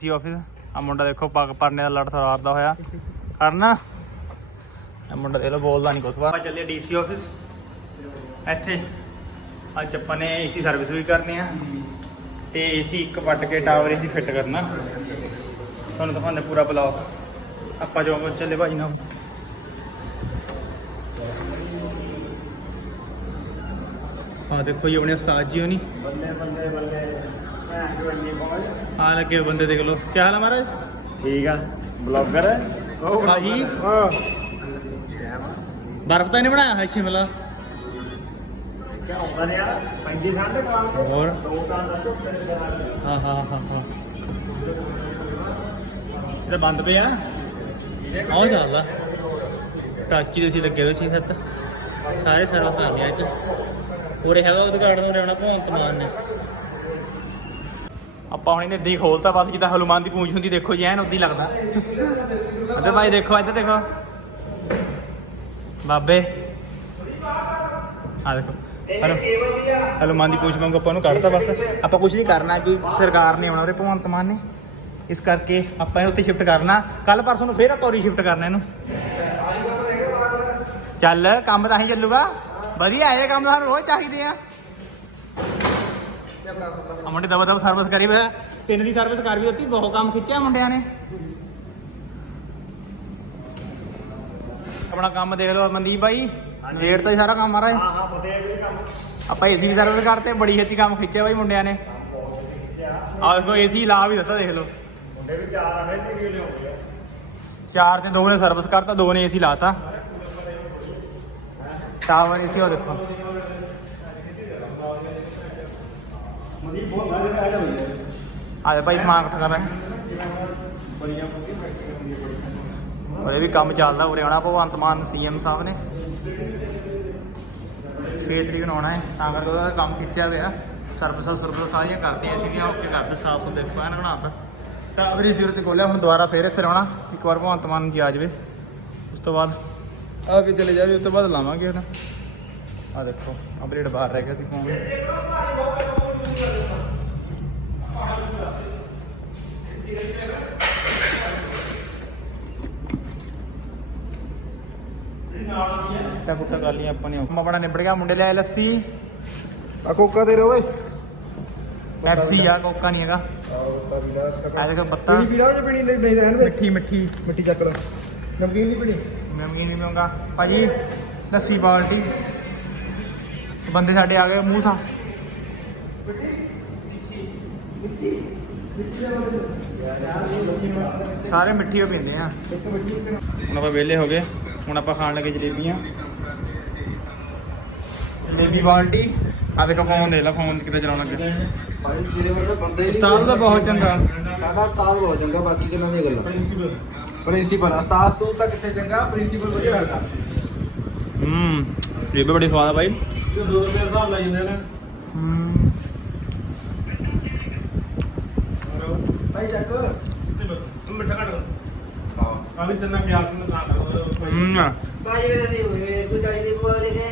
ਸੀ office ਆ ਮੁੰਡਾ ਦੇਖੋ ਪੱਗ ਪਰਨੇ ਦਾ ਲੜ ਸਵਾਰਦਾ ਹੋਇਆ। ਕਰਨਾ। ਇਹ ਮੁੰਡਾ ਦੇਖ ਲਓ, ਬੋਲਦਾ ਨਹੀਂ ਕੁਛ। ਆਪਾਂ ਚੱਲੇ ਡੀਸੀ ਆਫਿਸ ਇੱਥੇ। ਅੱਜ ਆਪਾਂ ਨੇ ਏਸੀ ਸਰਵਿਸ ਵੀ ਕਰਨੀ ਆ। ਤੇ ਏਸੀ ਇੱਕ ਪੱਟ ਕੇ ਟਾਵਰ ਏਸੀ ਫਿੱਟ ਕਰਨਾ। ਤੁਹਾਨੂੰ ਦਿਖਾਉਂਦੇ ਪੂਰਾ ਬਲੌਗ ਆਪਾਂ ਜੋ ਚੱਲੇ ਭਾਜੀ ਨਾਲ। ਆ ਦੇਖੋ ਜੀ, ਆਪਣੇ ਉਸਤਾਦ ਜੀ ਹੋਣੀ। ਬੱਲੇ ਬੱਲੇ ਬੱਲੇ ਮੈਂ ਜਵਾਨੀ ਪਹੁੰਚ ਆ ਲੱਗੇ ਬੰਦੇ ਦੇਖ ਲਓ ਕੀ ਹਾਲ ਹੈ ਮਹਾਰਾਜ ਠੀਕ ਆ ਬਲੌਗਰ ਉਹ ਭਾਜੀ। ਉਹ ਬਰਫ਼ ਤਾਂ ਨਹੀਂ ਬਣਾਇਆ ਹੈ ਸ਼ਿਮਲਾ ਕੀ ਹੁੰਦਾ ਯਾਰ ਪੈਂਦੀ ਸਾਡੇ ਕਾਲ ਹੋਰ ਦੋ ਕਾਂ ਦਾ ਝੁੱਟੇ ਦੇ ਨਾਲ ਹਾਂ ਹਾਂ ਹਾਂ ਹਾਂ ਇਹ ਬੰਦ ਪਿਆ ਆਉ ਚੱਲਦਾ ਟਾਚੀ ਦੇ ਸੀ ਲੱਗੇ ਹੋਏ ਸੀ ਸੱਤ ਸਾਰੇ ਸਰਵਿਸ ਕਰ ਲਿਆ ਅੱਜ ਉਰੇ ਹੈਗਾ ਉਦਘਾਟਨ ਉਰੇ ਆਉਣਾ ਭਗਵੰਤ ਮਾਨ ਨੇ ਆਪਾਂ ਹੁਣ ਇਹਨੇ ਦੀ ਖੋਲਤਾ ਬਸ, ਜਿੱਦਾਂ ਹਲੂਮਾਨ ਦੀ ਪੂੰਛ ਹੁੰਦੀ, ਦੇਖੋ ਜੀ, ਐਨ ਉਦੀ ਲੱਗਦਾ। ਇੱਧਰ ਭਾਈ, ਦੇਖੋ, ਇੱਧਰ ਦੇਖੋ। ਬਾਬੇ। ਆ ਦੇਖੋ। ਹਲੋ ਹਲੂਮਾਨ ਦੀ ਪੂਛ ਵਾਂਗੂ ਆਪਾਂ ਨੂੰ ਕੱਢਤਾ ਬਸ। ਆਪਾਂ ਕੁਝ ਨਹੀਂ ਕਰਨਾ ਕਿ ਸਰਕਾਰ ਨੇ ਆਉਣਾ, ਉਰੇ ਭਗਵੰਤ ਮਾਨ ਨੇ। ਇਸ ਕਰਕੇ ਆਪਾਂ ਇਹ ਉੱਤੇ ਸ਼ਿਫਟ ਕਰਨਾ। ਕੱਲ ਪਰਸੋਂ ਨੂੰ ਫੇਰ ਆਪਾਂ ਉਰੀ ਸ਼ਿਫਟ ਕਰਨਾ ਇਹਨੂੰ। ਚੱਲ, ਕੰਮ ਤਾਂ ਹੀ ਚੱਲੂਗਾ। ਵਧੀਆ, ਇਹ ਕੰਮ ਸਾਨੂੰ ਰੋਜ਼ ਚਾਹੀਦੇ ਆ। ਆ ਮੁੰਡੇ ਦਵਾ ਦਵਾ ਸਰਵਿਸ ਕਰੀ ਵੇ। ਤਿੰਨ ਦੀ ਸਰਵਿਸ ਕਰ ਵੀ ਦਿੱਤੀ ਬਹੁਤ ਕੰਮ ਖਿੱਚਿਆ ਮੁੰਡਿਆਂ ਨੇ। ਆਪਣਾ ਕੰਮ ਦੇਖ ਲਓ ਮਨਦੀਪ ਭਾਈ ਰੇਟ ਤਾਂ ਹੀ ਸਾਰਾ ਕੰਮ ਆ ਰਿਹਾ ਹਾਂ ਹਾਂ ਬਦੇ ਵੀ ਕੰਮ। ਆਪਾਂ ਏਸੀ ਵੀ ਸਰਵਿਸ ਕਰਤੇ ਬੜੀ ਛੇਤੀ ਕੰਮ ਖਿੱਚਿਆ ਬਾਈ ਮੁੰਡਿਆਂ ਨੇ। ਆਹ ਦੇਖੋ ਏਸੀ ਲਾ ਵੀ ਦਿੱਤਾ ਦੇਖ ਲਓ। ਮੁੰਡੇ ਵੀ ਚਾਰ ਆਵੇ ਤੇ ਵੀ ਲਿਆਉਂਦੇ ਆ? ਚਾਰ ਤੇ ਦੋ ਨੇ ਸਰਵਿਸ ਕਰਤਾ ਦੋ ਨੇ ਏਸੀ ਲਾਤਾ। ਟਾਵਰ ਏਸੀ ਉਹ ਦੇਖੋ। ਮਦੀ ਬਹੁਤ ਮਾਰੇ ਆ ਜਾਂਦੇ ਆ। ਜਾ ਭਾਈ ਸਮਾਨ ਇਕੱਠਾ ਕਰ। ਰਹੇ ਉਰੇ ਵੀ ਕੰਮ ਚੱਲਦਾ ਉਰੇ ਆਉਣਾ ਭਗਵੰਤ ਮਾਨ ਸੀਐਮ ਸਾਹਿਬ ਨੇ। 6 ਤਰੀਕ ਨੂੰ ਆਉਣਾ ਹੈ ਤਾਂ ਕਰਕੇ ਉਹਦਾ ਕੰਮ ਖਿੱਚਿਆ ਹੋਇਆ ਸਰਵਿਸਾਂ ਸਰਵਿਸਾਂ ਸਾਰੀਆਂ ਕਰਤੀਆਂ ਸੀਗੀਆਂ ਓਕੇ ਕਰਦੇ ਸਾਫ਼ ਦੇਖੋ ਐਨ ਬਣਾਤਾ ਤਾਂ ਅਵਰੀ ਜ਼ਰੂਰਤ ਕੋਲਿਆ ਹੁਣ ਦੁਬਾਰਾ ਫੇਰ ਇੱਥੇ ਆਉਣਾ ਇੱਕ ਵਾਰ ਭਗਵੰਤ ਮਾਨ ਜੀ ਆ ਜਾਵੇ। ਉਸ ਤੋਂ ਬਾਅਦ ਆ ਕੇ ਚਲੇ ਜਾਵੇ ਉਸ ਤੋਂ ਬਾਅਦ ਲਾਵਾਂਗੇ ਹੁਣ ਆ ਦੇਖੋ ਅਪਡੇਟ ਬਾਹਰ ਰਹਿ ਗਿਆ ਸੀ ਫੋਨ ਤਾਂ ਬੁੱਟਾ ਕਰ ਲਈ ਆਪਾਂ ਨੇ। ਕੰਮ ਆਪਣਾ ਨਿਬੜ ਗਿਆ ਮੁੰਡੇ ਲਿਆਏ ਲੱਸੀ। ਆ ਕੋਕਾ ਦੇ ਰੋ ਓਏ। ਪੈਪਸੀ ਆ ਕੋਕਾ ਨਹੀਂ ਹੈਗਾ। ਆ ਦੇਖੋ ਬੱਤਾ। ਪੀਣੀ ਪੀ ਲਾ ਜੇ ਪੀਣੀ ਨਹੀਂ ਨਹੀਂ ਰਹਿਣ ਦੇ। ਮਿੱਠੀ ਮਿੱਠੀ। ਮਿੱਟੀ ਚੱਕ ਲੈ। ਨਮਕੀਨ ਨਹੀਂ ਪੀਣੀ। ਨਮਕੀਨ ਨਹੀਂ ਪੀਊਂਗਾ। ਭਾਜੀ ਲੱਸੀ ਬਾਲਟੀ। ਬੰਦੇ ਸਾਡੇ ਆ ਗਏ ਮੂੰਹ ਸਾ ਸਾਰੇ ਮਿੱਠੀ ਹੋ ਪੀਂਦੇ ਆ ਹੁਣ ਆਪਾਂ ਵਿਹਲੇ ਹੋ ਗਏ ਹੁਣ ਆਪਾਂ ਖਾਣ ਲੱਗੇ ਜਲੇਬੀਆਂ। ਜਲੇਬੀ ਬਾਲਟੀ। ਆ ਦੇਖੋ ਫੋਨ ਦੇ ਲੈ ਫੋਨ ਕਿਤੇ ਚਲਾਉਣ ਲੱਗੇ। ਭਾਈ ਜਿਹੜੇ ਵਰਗਾ ਬੰਦਾ ਹੀ ਉਸਤਾਦ ਦਾ ਬਹੁਤ ਚੰਗਾ। ਸਾਡਾ ਉਸਤਾਦ ਬਹੁਤ ਚੰਗਾ ਬਾਕੀ ਗੱਲਾਂ ਦੀਆਂ ਗੱਲਾਂ। ਪ੍ਰਿੰਸੀਪਲ ਉਸਤਾਦ ਤੂੰ ਤਾਂ ਕਿੱਥੇ ਚੰਗਾ ਪ੍ਰਿੰਸੀਪਲ ਵਧੀਆ ਲੱਗਦਾ। ਹੂੰ। ਵੀ ਬੜੀ ਸਵਾਦ ਆ ਭਾਈ ਦੋ ਰੁਪਏ ਦਾ ਹਿਸਾਬ ਲਾਈ ਜਾਂਦੇ ਨੇ ਹੂੰ ਭਾਈ ਚੱਕ ਮਿੱਠਾ ਘੱਟ ਹਾਂ ਆ ਵੀ ਤੈਨਾਂ ਪਿਆਰ ਨੂੰ ਖਾ ਲਓ ਹੂੰ ਭਾਜੀ ਮੇਰੇ ਸੀ ਹੋਏ ਤੂੰ ਚਾਹੀਦੀ ਬੋਲ ਦੇ ਨੇ।